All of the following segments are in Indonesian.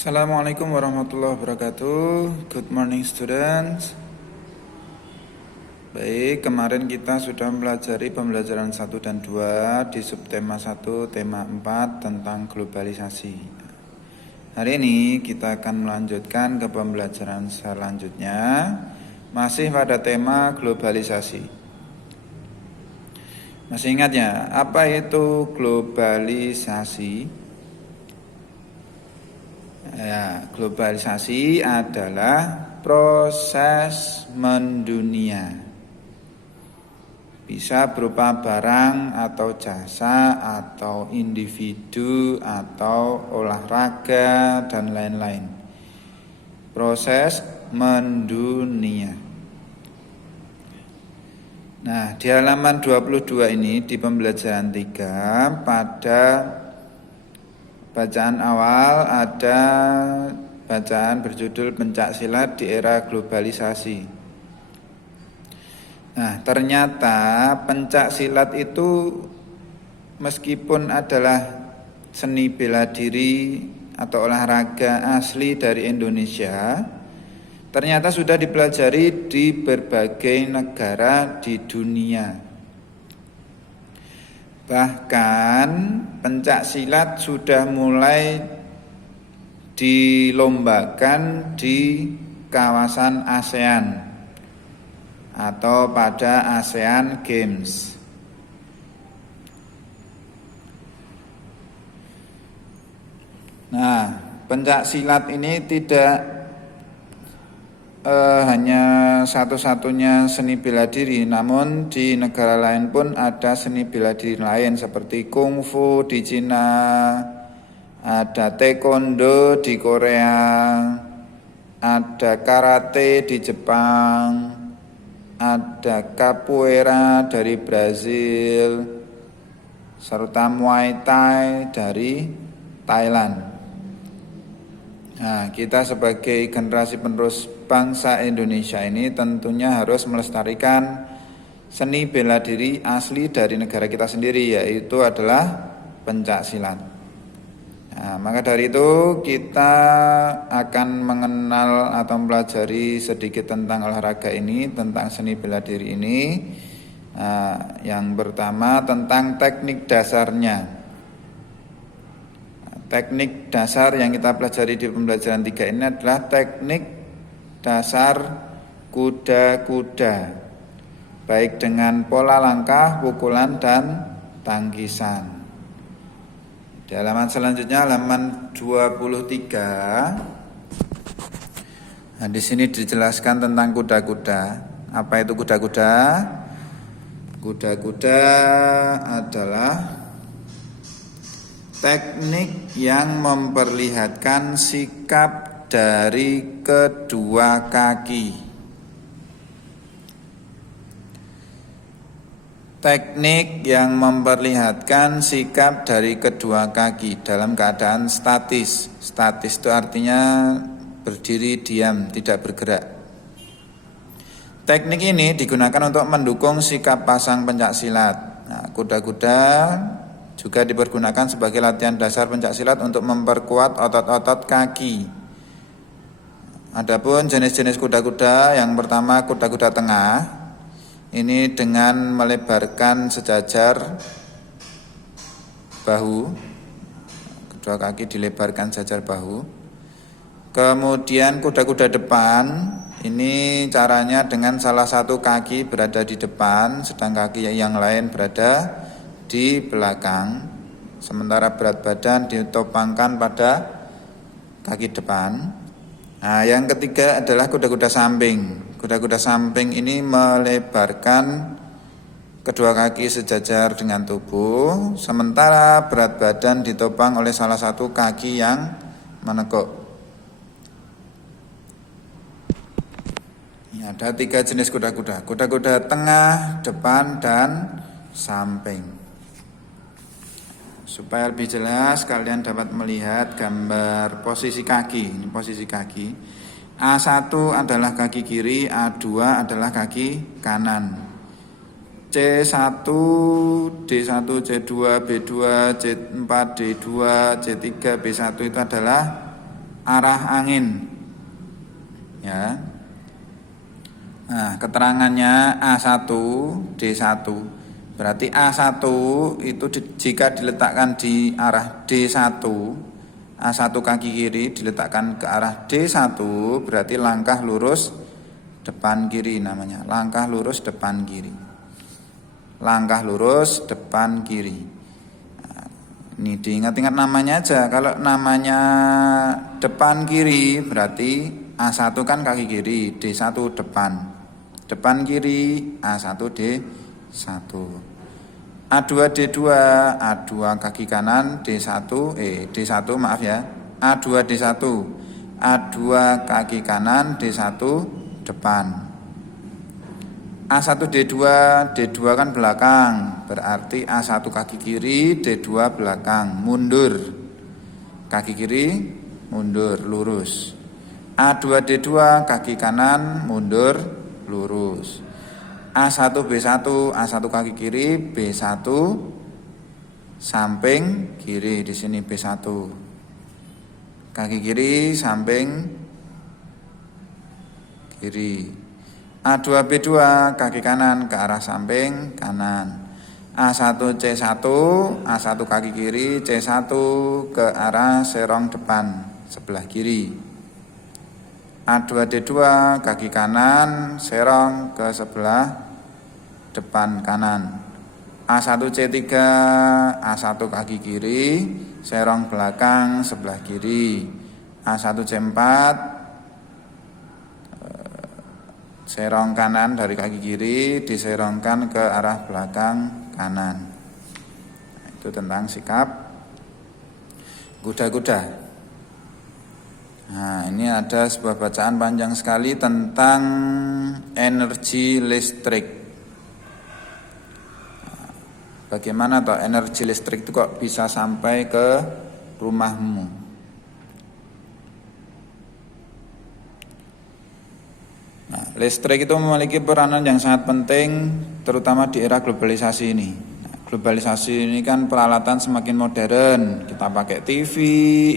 Assalamualaikum warahmatullahi wabarakatuh. Good morning students. Baik, kemarin kita sudah mempelajari pembelajaran 1 dan 2 di subtema 1 tema 4 tentang globalisasi. Hari ini kita akan melanjutkan ke pembelajaran selanjutnya, masih pada tema globalisasi. Masih ingat ya, apa itu globalisasi? Ya, globalisasi adalah proses mendunia. Bisa berupa barang atau jasa atau individu atau olahraga dan lain-lain. Proses mendunia. Nah, di halaman 22 ini di pembelajaran 3 pada bacaan awal ada bacaan berjudul Pencaksilat di Era Globalisasi. Nah, ternyata pencaksilat itu meskipun adalah seni bela diri atau olahraga asli dari Indonesia, ternyata sudah dipelajari di berbagai negara di dunia. Bahkan pencaksilat sudah mulai dilombakan di kawasan ASEAN atau pada ASEAN Games. Nah, pencaksilat ini tidak hanya satu-satunya seni bela diri, namun di negara lain pun ada seni bela diri lain seperti kungfu di Cina, ada taekwondo di Korea, ada karate di Jepang, ada capoeira dari Brazil, serta Muay Thai dari Thailand. Nah, kita sebagai generasi penerus bangsa Indonesia ini tentunya harus melestarikan seni bela diri asli dari negara kita sendiri, yaitu adalah pencaksilat. Nah, maka dari itu kita akan mengenal atau mempelajari sedikit tentang olahraga ini, tentang seni bela diri ini. Nah, yang pertama tentang teknik dasarnya. Teknik dasar yang kita pelajari di pembelajaran 3 ini adalah teknik dasar kuda-kuda, baik dengan pola langkah, pukulan, dan tangkisan. Di halaman selanjutnya, halaman 23. Nah, di sini dijelaskan tentang kuda-kuda. Apa itu kuda-kuda? Kuda-kuda adalah teknik yang memperlihatkan sikap dari kedua kaki. Teknik yang memperlihatkan sikap dari kedua kaki dalam keadaan statis. Statis itu artinya berdiri diam, tidak bergerak. Teknik ini digunakan untuk mendukung sikap pasang pencaksilat. Nah, kuda-kuda juga dipergunakan sebagai latihan dasar pencaksilat untuk memperkuat otot-otot kaki. Adapun jenis-jenis kuda-kuda, yang pertama kuda-kuda tengah. Ini dengan melebarkan sejajar bahu. Kedua kaki dilebarkan sejajar bahu. Kemudian kuda-kuda depan, ini caranya dengan salah satu kaki berada di depan, sedang kaki yang lain berada di belakang, sementara berat badan ditopangkan pada kaki depan. Nah, yang ketiga adalah kuda-kuda samping. Kuda-kuda samping ini melebarkan kedua kaki sejajar dengan tubuh, sementara berat badan ditopang oleh salah satu kaki yang menekuk. Ini ada 3 jenis kuda-kuda. Kuda-kuda tengah, depan, dan samping. Supaya lebih jelas kalian dapat melihat gambar posisi kaki. Ini posisi kaki. A1 adalah kaki kiri, A2 adalah kaki kanan. C1, D1, C2, B2, C4, D2, C3, B1 itu adalah arah angin. Ya. Nah, keterangannya A1 D1. Berarti A1 itu jika diletakkan di arah D1, A1 kaki kiri diletakkan ke arah D1, berarti langkah lurus depan kiri namanya. Langkah lurus depan kiri. Langkah lurus depan kiri. Nah, ini diingat-ingat namanya aja. Kalau namanya depan kiri berarti A1 kan kaki kiri, D1 depan. Depan kiri A1 D1. A2 D2, A2 kaki kanan D1 D1 maaf ya. A2 D1. A2 kaki kanan D1 depan. A1 D2, D2 kan belakang, berarti A1 kaki kiri, D2 belakang, mundur. Kaki kiri mundur lurus. A2 D2 kaki kanan mundur lurus. A1 B1, A1 kaki kiri, B1 samping kiri, di sini B1. Kaki kiri samping kiri. A2 B2 kaki kanan ke arah samping kanan. A1 C1, A1 kaki kiri, C1 ke arah serong depan sebelah kiri. A2 D2 kaki kanan serong ke sebelah depan kanan. A1 C3, A1 kaki kiri serong belakang sebelah kiri. A1 C4 serong kanan dari kaki kiri diserongkan ke arah belakang kanan. Itu tentang sikap kuda-kuda. Nah, ini ada sebuah bacaan panjang sekali tentang energi listrik. Bagaimana toh energi listrik itu kok bisa sampai ke rumahmu? Nah, listrik itu memiliki peranan yang sangat penting, terutama di era globalisasi ini. Globalisasi ini kan peralatan semakin modern. Kita pakai TV,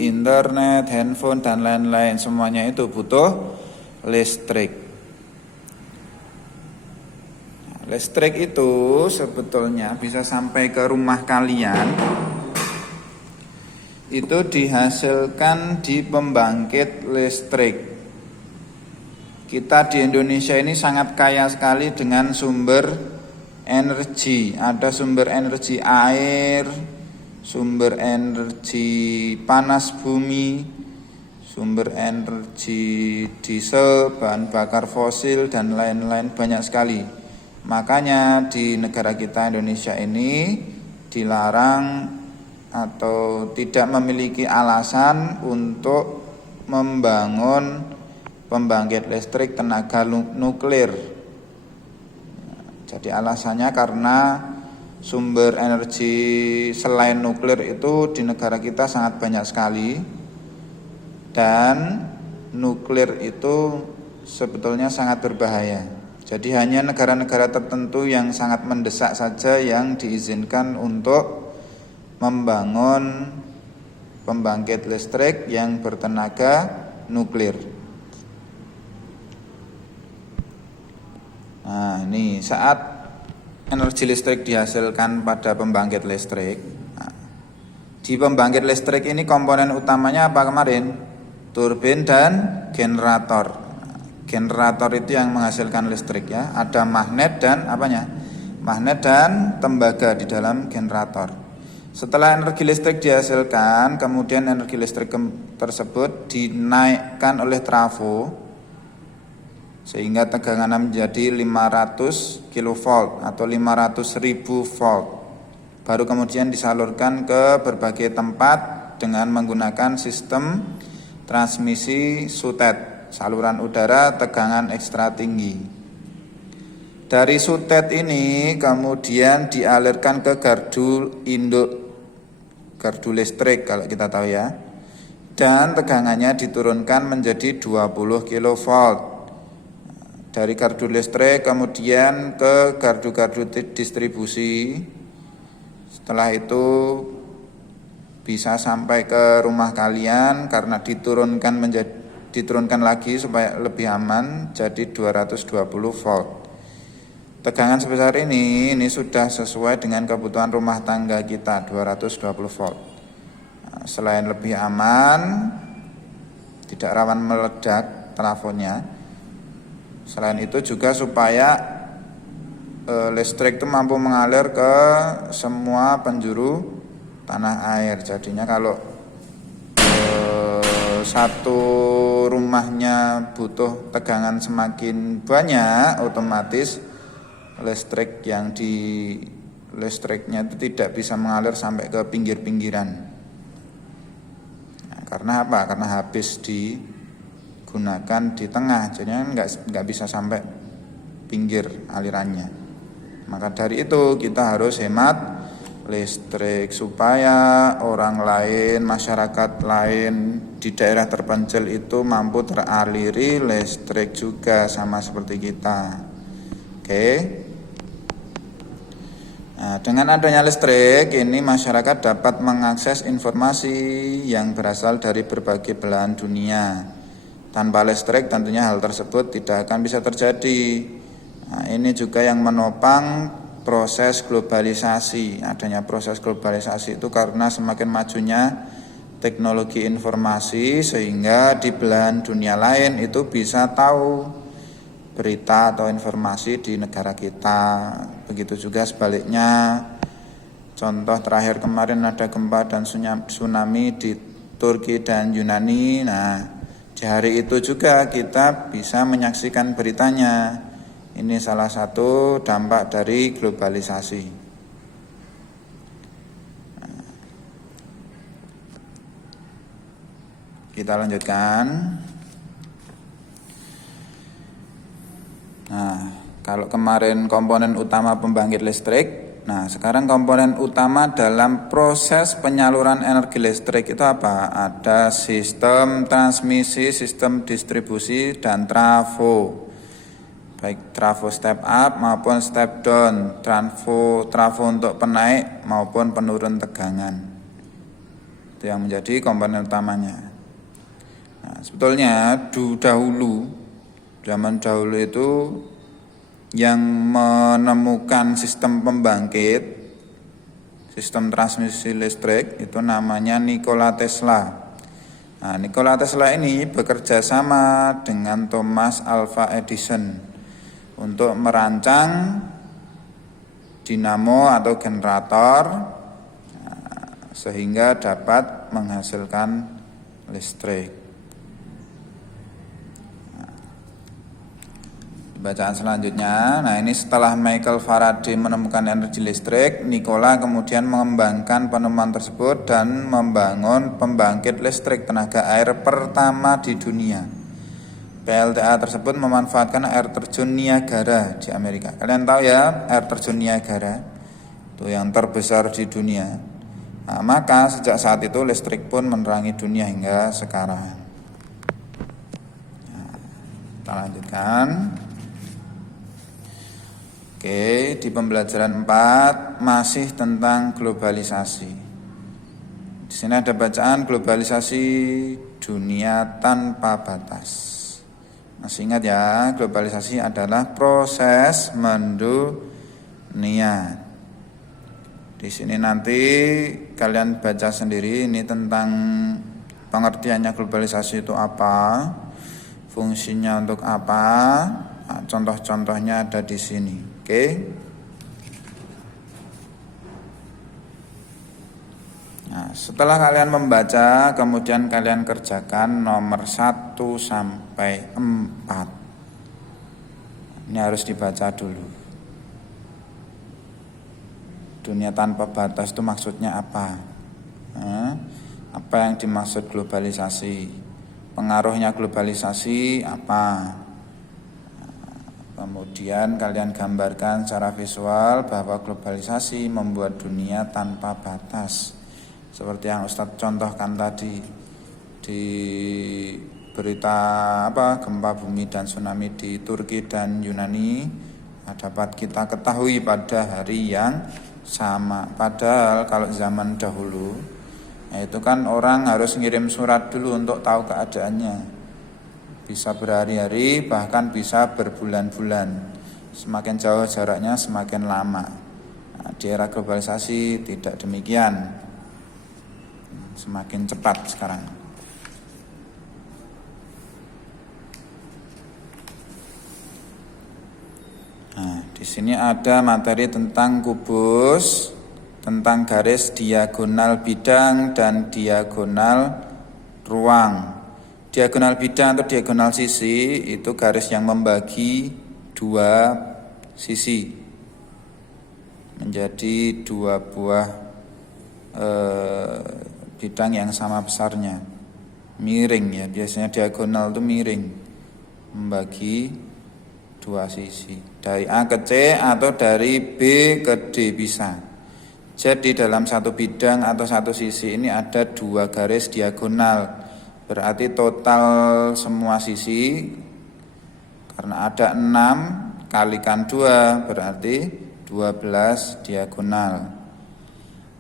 internet, handphone, dan lain-lain. Semuanya itu butuh listrik. Nah, listrik itu sebetulnya bisa sampai ke rumah kalian. Itu dihasilkan di pembangkit listrik. Kita di Indonesia ini sangat kaya sekali dengan sumber energi. Ada sumber energi air, sumber energi panas bumi, sumber energi diesel, bahan bakar fosil, dan lain-lain, banyak sekali. Makanya di negara kita Indonesia ini dilarang atau tidak memiliki alasan untuk membangun pembangkit listrik tenaga nuklir. Jadi alasannya karena sumber energi selain nuklir itu di negara kita sangat banyak sekali, dan nuklir itu sebetulnya sangat berbahaya. Jadi hanya negara-negara tertentu yang sangat mendesak saja yang diizinkan untuk membangun pembangkit listrik yang bertenaga nuklir. Nah, ini saat energi listrik dihasilkan pada pembangkit listrik. Nah, di pembangkit listrik ini komponen utamanya apa kemarin? Turbin dan generator. Generator itu yang menghasilkan listrik ya. Ada magnet dan apanya? Magnet dan tembaga di dalam generator. Setelah energi listrik dihasilkan, kemudian energi listrik tersebut dinaikkan oleh trafo sehingga tegangannya menjadi 500 kV atau 500.000 volt. Baru kemudian disalurkan ke berbagai tempat dengan menggunakan sistem transmisi sutet, saluran udara tegangan ekstra tinggi. Dari sutet ini kemudian dialirkan ke gardu induk, gardu listrik kalau kita tahu ya. Dan tegangannya diturunkan menjadi 20 kV. Dari gardu listrik kemudian ke gardu-gardu distribusi. Setelah itu bisa sampai ke rumah kalian karena diturunkan lagi supaya lebih aman jadi 220 volt. Tegangan sebesar ini sudah sesuai dengan kebutuhan rumah tangga kita, 220 volt. Nah, selain lebih aman, tidak rawan meledak plafonnya, selain itu juga supaya listrik itu mampu mengalir ke semua penjuru tanah air. Jadinya kalau satu rumahnya butuh tegangan semakin banyak, otomatis listriknya itu tidak bisa mengalir sampai ke pinggir-pinggiran. Nah, karena apa? Karena habis digunakan di tengah, jadi nggak bisa sampai pinggir alirannya. Maka dari itu kita harus hemat listrik supaya orang lain, masyarakat lain di daerah terpencil itu mampu teraliri listrik juga sama seperti kita. Oke. Nah, dengan adanya listrik ini masyarakat dapat mengakses informasi yang berasal dari berbagai belahan dunia. Tanpa listrik tentunya hal tersebut tidak akan bisa terjadi. Nah, ini juga yang menopang proses globalisasi. Adanya proses globalisasi itu karena semakin majunya teknologi informasi sehingga di belahan dunia lain itu bisa tahu berita atau informasi di negara kita. Begitu juga sebaliknya. Contoh terakhir kemarin ada gempa dan tsunami di Turki dan Yunani. Nah, di hari itu juga kita bisa menyaksikan beritanya. Ini salah satu dampak dari globalisasi. Kita lanjutkan. Nah, kalau kemarin komponen utama pembangkit listrik, nah sekarang komponen utama dalam proses penyaluran energi listrik itu apa? Ada sistem transmisi, sistem distribusi, dan trafo. Baik trafo step up maupun step down, trafo untuk penaik maupun penurun tegangan. Itu yang menjadi komponen utamanya. Nah, sebetulnya zaman dahulu itu yang menemukan sistem pembangkit, sistem transmisi listrik itu namanya Nikola Tesla. Nah, Nikola Tesla ini bekerja sama dengan Thomas Alva Edison untuk merancang dinamo atau generator sehingga dapat menghasilkan listrik. Bacaan selanjutnya, nah ini setelah Michael Faraday menemukan energi listrik, Nikola kemudian mengembangkan penemuan tersebut dan membangun pembangkit listrik tenaga air pertama di dunia. PLTA tersebut memanfaatkan air terjun Niagara di Amerika. Kalian tahu ya air terjun Niagara itu yang terbesar di dunia. Nah, maka sejak saat itu listrik pun menerangi dunia hingga sekarang. Nah, kita lanjutkan. Oke, di pembelajaran 4 masih tentang globalisasi. Di sini ada bacaan globalisasi dunia tanpa batas. Masih ingat ya, globalisasi adalah proses mendunia. Di sini nanti kalian baca sendiri ini tentang pengertiannya globalisasi itu apa, fungsinya untuk apa. Nah, contoh-contohnya ada di sini. Oke. Nah, setelah kalian membaca, kemudian kalian kerjakan nomor 1 sampai 4. Ini harus dibaca dulu. Dunia tanpa batas itu maksudnya apa? Apa yang dimaksud globalisasi? Pengaruhnya globalisasi apa? Kemudian kalian gambarkan secara visual bahwa globalisasi membuat dunia tanpa batas. Seperti yang Ustadz contohkan tadi di berita gempa bumi dan tsunami di Turki dan Yunani dapat kita ketahui pada hari yang sama. Padahal kalau zaman dahulu Nah, itu kan orang harus ngirim surat dulu untuk tahu keadaannya. Bisa berhari-hari, bahkan bisa berbulan-bulan. Semakin jauh jaraknya semakin lama. Nah, di era globalisasi tidak demikian. Semakin cepat sekarang. Nah, di sini ada materi tentang kubus, tentang garis diagonal bidang dan diagonal ruang. Diagonal bidang atau diagonal sisi itu garis yang membagi dua sisi menjadi dua buah bidang yang sama besarnya, miring ya, biasanya diagonal itu miring, membagi dua sisi dari A ke C atau dari B ke D bisa. Jadi dalam satu bidang atau satu sisi ini ada dua garis diagonal. Berarti total semua sisi, karena ada 6 kalikan 2 berarti 12 diagonal.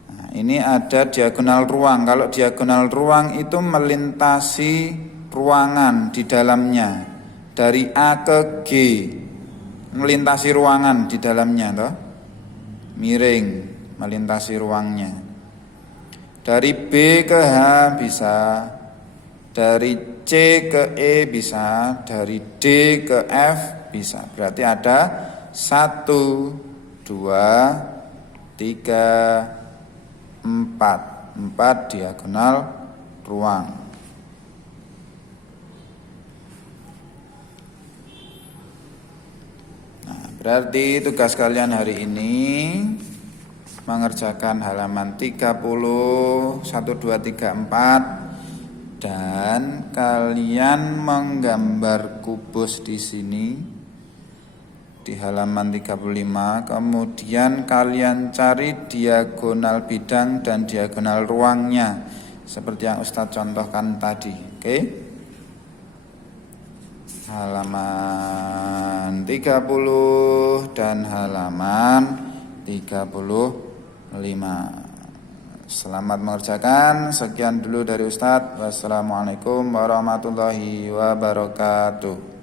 Nah, ini ada diagonal ruang. Kalau diagonal ruang itu melintasi ruangan di dalamnya. Dari A ke G melintasi ruangan di dalamnya toh. Miring melintasi ruangnya. Dari B ke H bisa, dari C ke E bisa, dari D ke F bisa. Berarti ada 1, 2, 3, 4 diagonal ruang. Nah, berarti tugas kalian hari ini mengerjakan halaman 30, 1, 2, 3, 4 dan kalian menggambar kubus di sini di halaman 35. Kemudian kalian cari diagonal bidang dan diagonal ruangnya seperti yang Ustadz contohkan tadi. Oke? Halaman 30 dan halaman 35. Selamat mengerjakan. Sekian dulu dari Ustadz. Wassalamualaikum warahmatullahi wabarakatuh.